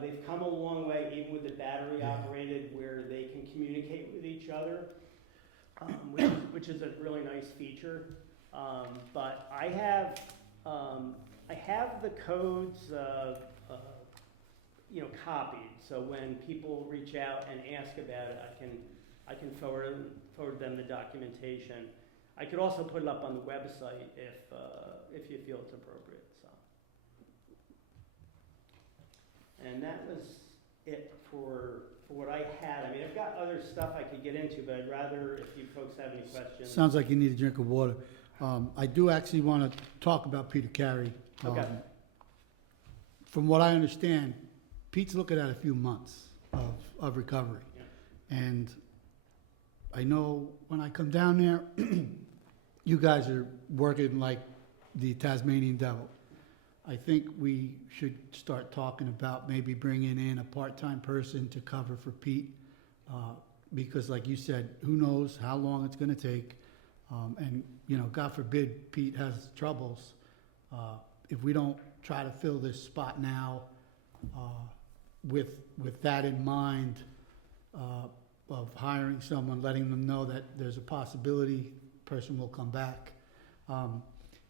They've come a long way, even with the battery-operated, where they can communicate with each other, which is a really nice feature. But I have the codes, copied. So when people reach out and ask about it, I can forward them the documentation. I could also put it up on the website if you feel it's appropriate. So, and that was it for what I had. I mean, I've got other stuff I could get into, but I'd rather, if you folks have any questions. Sounds like you need a drink of water. I do actually want to talk about Peter Carey. Okay. From what I understand, Pete's looking at a few months of recovery. Yeah. And I know when I come down there, you guys are working like the Tasmanian devil. I think we should start talking about maybe bringing in a part-time person to cover for Pete. Because like you said, who knows how long it's going to take. And, God forbid Pete has troubles. If we don't try to fill this spot now with that in mind, of hiring someone, letting them know that there's a possibility person will come back.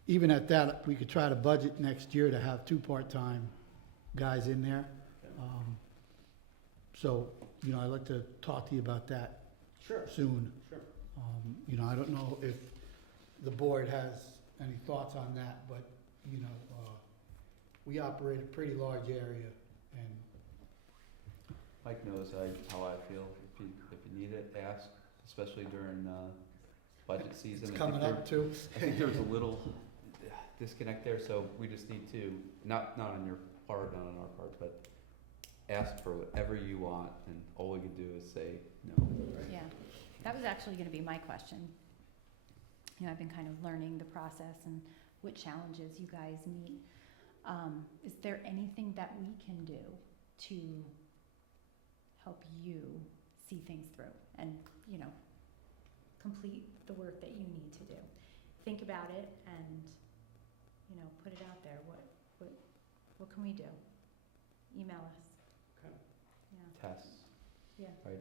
Even at that, we could try to budget next year to have 2 part-time guys in there. So, I'd like to talk to you about that Sure. soon. Sure. I don't know if the board has any thoughts on that, but, we operate a pretty large area, and Mike knows how I feel. If you need it, ask, especially during budget season. it's I think coming up too. I think there's a little disconnect there, so we just need to, not on your part, not on our part, but ask for whatever you want, and all we can do is say no. Yeah, that was actually gonna be my question. you know, I've been kind of learning the process and what challenges you guys meet. Is there anything that we can do to help you see things through and, you know, complete the work that you need to do? Think about it and, you know, put it out there. What can we do? Email us. Okay. Yeah. Tests, Yeah. right?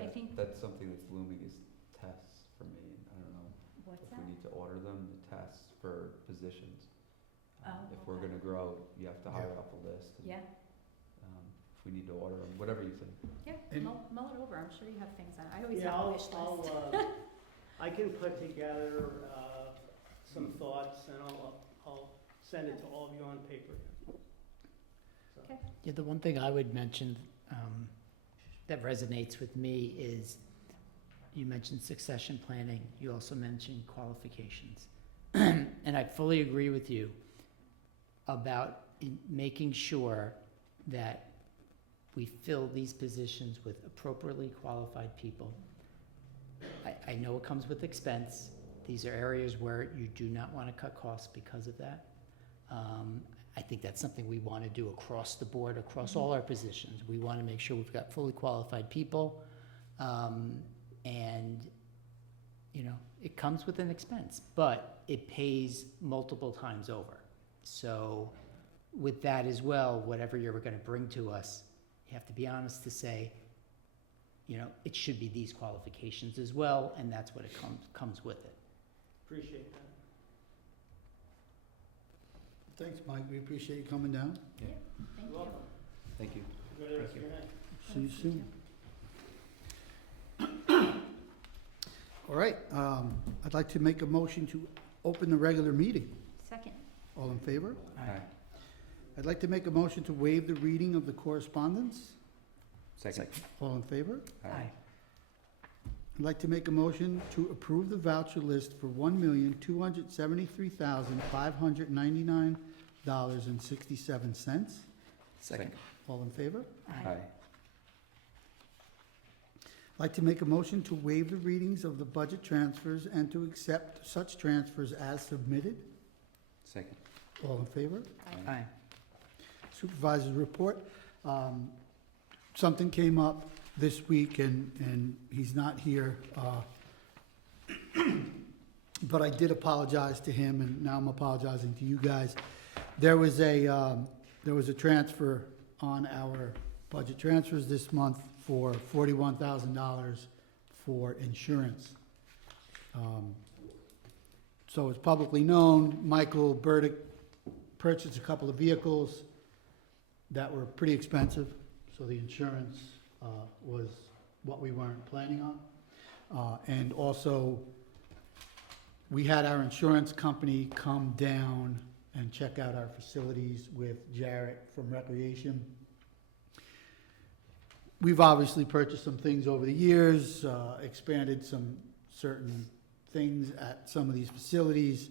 I think- That's something that's looming is tests for me. I don't know What's if that? we need to order them, the tests for positions. Oh, If we're okay. gonna grow, you have to hire off a list. And, Yeah. if we need to order them, whatever you think. Yeah. And- Mull it over. I'm sure you have things on. I always Yeah, have a wish list. I can put together, some thoughts and I'll send it to all of you on paper. So, Okay. Yeah, the one thing I would mention that resonates with me is you mentioned succession planning, you also mentioned qualifications. And I fully agree with you about making sure that we fill these positions with appropriately qualified people. I know it comes with expense. These are areas where you do not want to cut costs because of that. I think that's something we want to do across the board, across all our positions. We want to make sure we've got fully qualified people. And, you know, it comes with an expense, but it pays multiple times over. So with that as well, whatever you're going to bring to us, you have to be honest to say, you know, it should be these qualifications as well, and that's what it comes with it. appreciate that. Thanks, Mike, we appreciate you coming down. Yeah. Thank You're you. welcome. Thank you. Enjoy the rest of your night. See you Thank soon. All right, I'd like to make a motion to open the regular meeting. Second. All in favor? Aye. I'd like to make a motion to waive the reading of the correspondence. Second. All in favor? Aye. I'd like to make a motion to approve the voucher list for $1,273,599.67. Second. All in favor? Aye. I'd like to make a motion to waive the readings of the budget transfers and to accept such transfers as submitted. Second. All in favor? Aye. Supervisor's report. Something came up this week and he's not here. But I did apologize to him and now I'm apologizing to you guys. There was a transfer on our budget transfers this month for $41,000 for insurance. So it's publicly known, Michael Burdick purchased a couple of vehicles that were pretty expensive, so the insurance was what we weren't planning on. And also, we had our insurance company come down and check out our facilities with Jarrett from Recreation. We've obviously purchased some things over the years, expanded some certain things at some of these facilities,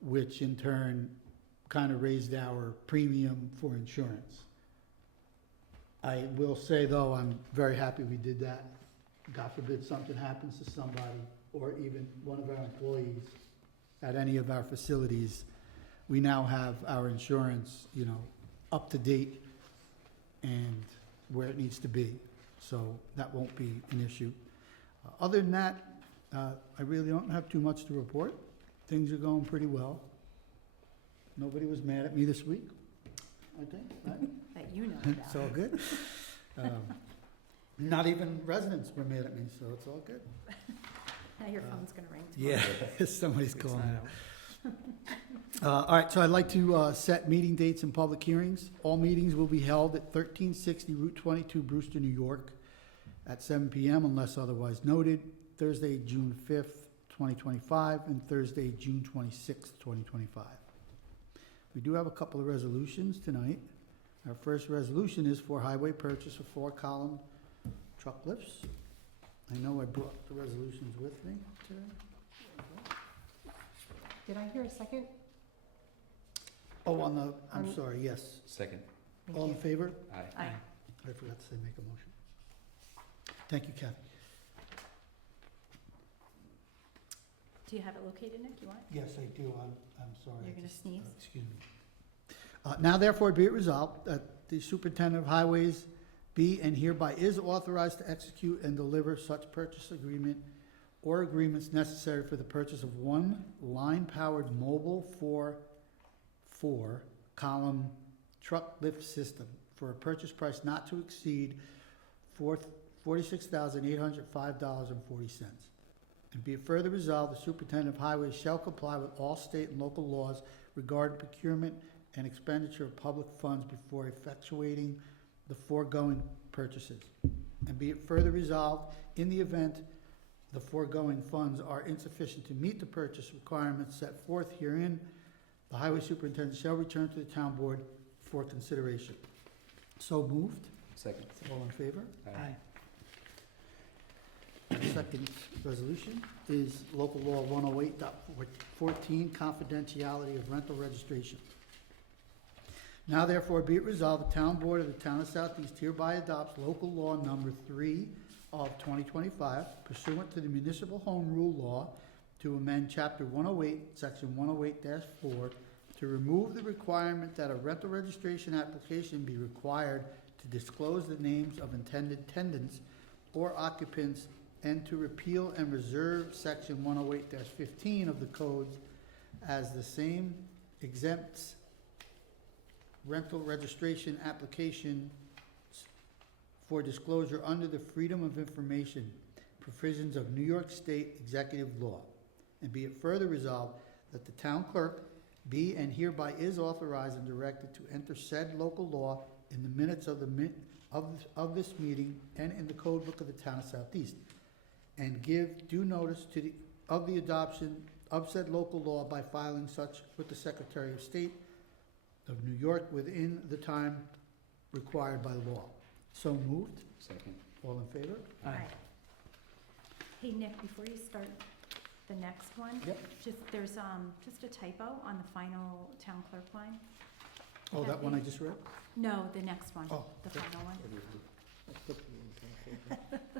which in turn kind of raised our premium for insurance. I will say, though, I'm very happy we did that. God forbid something happens to somebody, or even one of our employees at any of our facilities, we now have our insurance, you know, up to date and where it needs to be. So that won't be an issue. Other than that, I really don't have too much to report. Things are going pretty well. Nobody was mad at me this week, I think, right? That you know about. It's all good. Not even residents were mad at me, so it's all good. Now your phone's gonna ring tomorrow. Yeah, somebody's calling. All right, so I'd like to set meeting dates and public hearings. All meetings will be held at 1360 Route 22, Brewster, New York, at 7 PM unless otherwise noted. Thursday, June 5th, 2025, and Thursday, June 26th, 2025. We do have a couple of resolutions tonight. Our first resolution is for highway purchase of 4-column truck lifts. I know I brought the resolutions with me today. Did I hear a second? Oh, I'm sorry, yes. Second. Thank All in you. favor? Aye. Aye. I forgot to say make a motion. Thank you, Kathy. Do you have it located, Nick? You want it? Yes, I do. I'm sorry. You're I gonna just- sneeze? Excuse me. Now therefore be it resolved that the superintendent of highways be and hereby is authorized to execute and deliver such purchase agreement or agreements necessary for the purchase of one line-powered mobile 4-column truck lift system for a purchase price not to exceed $46,805.40. And be it further resolved, the superintendent of highways shall comply with all state and local laws regarding procurement and expenditure of public funds before effectuating the foregoing purchases. And be it further resolved, in the event the foregoing funds are insufficient to meet the purchase requirements set forth herein, the highway superintendent shall return to the town board for consideration. So moved. Second. All in favor? Aye. The second resolution is local law 108.14, confidentiality of rental registration. Now therefore be it resolved, the town board of the town of Southeast hereby adopts local law number 3 of 2025 pursuant to the municipal home rule law to amend chapter 108, section 108-4, to remove the requirement that a rental registration application be required to disclose the names of intended tenants or occupants, and to repeal and reserve section 108-15 of the codes as the same exempts rental registration application for disclosure under the Freedom of Information provisions of New York State executive law. And be it further resolved that the town clerk be and hereby is authorized and directed to enter said local law in the minutes of this meeting and in the code book of the town of Southeast, and give due notice of the adoption of said local law by filing such with the Secretary of State of New York within the time required by law. So moved. Second. All in favor? Aye. Hey, Nick, before you start the next one. Yep. There's just a typo on the final town clerk line. Oh, that one I just read? No, the next one, Oh, the okay. final one.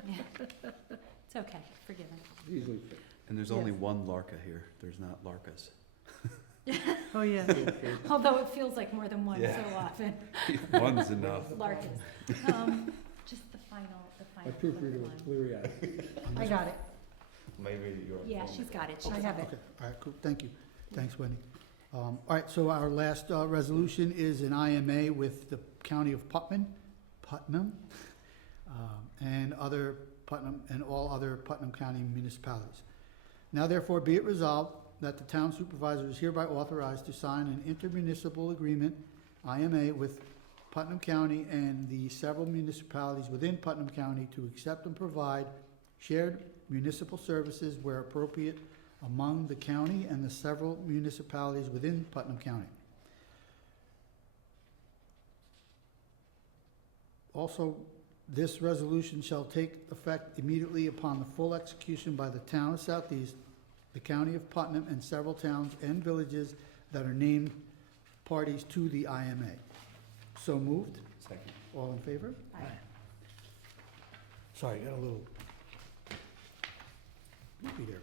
Yeah. It's okay, forgiven. And there's only one Larka here. There's not Larkas. Oh, yeah. Although it feels like more than one so Yeah. often. One's enough. Larkins. Just the final clerk line. I got it. Maybe your. Yeah, she's got it. I have it. Okay, all right, cool, thank you. Thanks, Wendy. All right, so our last resolution is an IMA with the County of Putnam, and all other Putnam County municipalities. Now therefore be it resolved that the town supervisor is hereby authorized to sign an intermunicipal agreement, IMA, with Putnam County and the several municipalities within Putnam County to accept and provide shared municipal services where appropriate among the county and the several municipalities within Putnam County. Also, this resolution shall take effect immediately upon the full execution by the town of Southeast, the county of Putnam, and several towns and villages that are named parties to the IMA. So moved. Second. All in favor? Aye. Sorry, I got a little loopy there.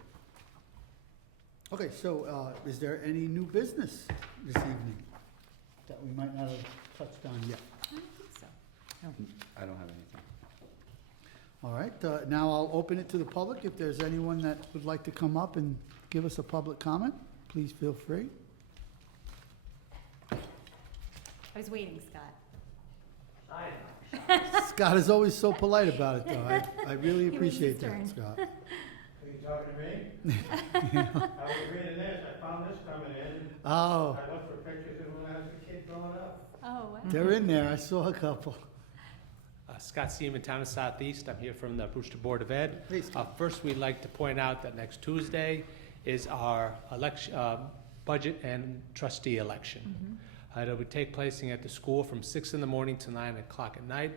Okay, so is there any new business this evening that we might not have touched on yet? I don't think so. I don't have anything. All right, now I'll open it to the public. If there's anyone that would like to come up and give us a public comment, please feel free. I was waiting, Scott. Scott is always so polite about it, though. I really He waits his appreciate that, turn. Scott. Are you talking to me? I was reading this, I found this coming in, Oh, I looked for pictures of when I was a kid growing up. Oh, wow. they're in there. I saw a couple. Scott Seaman, Town of Southeast. I'm here from the Brewster Board of Ed. Please. First, we'd like to point out that next Tuesday is our election, budget and trustee election. It will take place at the school from 6 in the morning to 9 o'clock at night.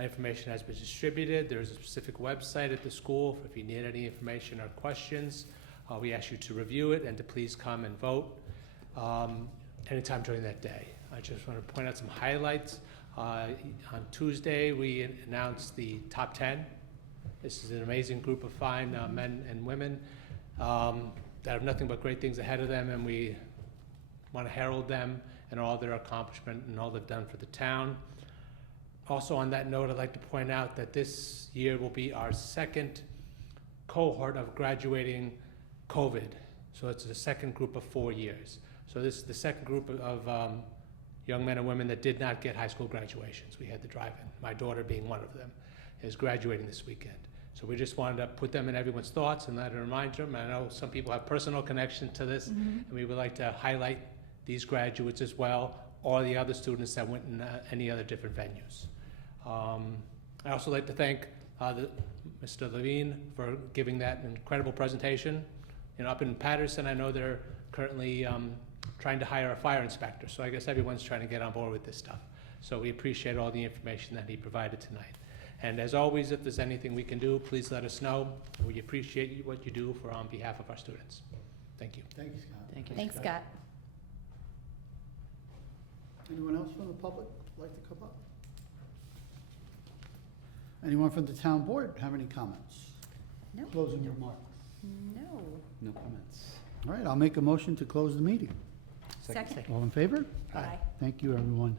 Information has been distributed. There's a specific website at the school. If you need any information or questions, we ask you to review it and to please come and vote anytime during that day. I just want to point out some highlights. On Tuesday, we announced the top 10. This is an amazing group of fine men and women. that have nothing but great things ahead of them, and we want to herald them and all their accomplishment and all they've done for the town. Also, on that note, I'd like to point out that this year will be our second cohort of graduating COVID. So it's the second group of 4 years. So this is the second group of young men and women that did not get high school graduations. We had the drive-in. My daughter being one of them is graduating this weekend. So we just wanted to put them in everyone's thoughts and let a reminder them. I know some people have personal connection to this, and we would like to highlight these graduates as well, or the other students that went in any other different venues. I also like to thank Mr. Levine for giving that incredible presentation. You know, up in Patterson, I know they're currently trying to hire a fire inspector, so I guess everyone's trying to get on board with this stuff. So we appreciate all the information that he provided tonight. And as always, if there's anything we can do, please let us know. We appreciate what you do on behalf of our students. Thank you. Thank you, Scott. Thank you. Thanks, Scott. Anyone else from the public like to come up? Anyone from the town board have any comments? No. Closing remarks? No. No comments. All right, I'll make a motion to close the meeting. Second. All in favor? Aye. Thank you, everyone.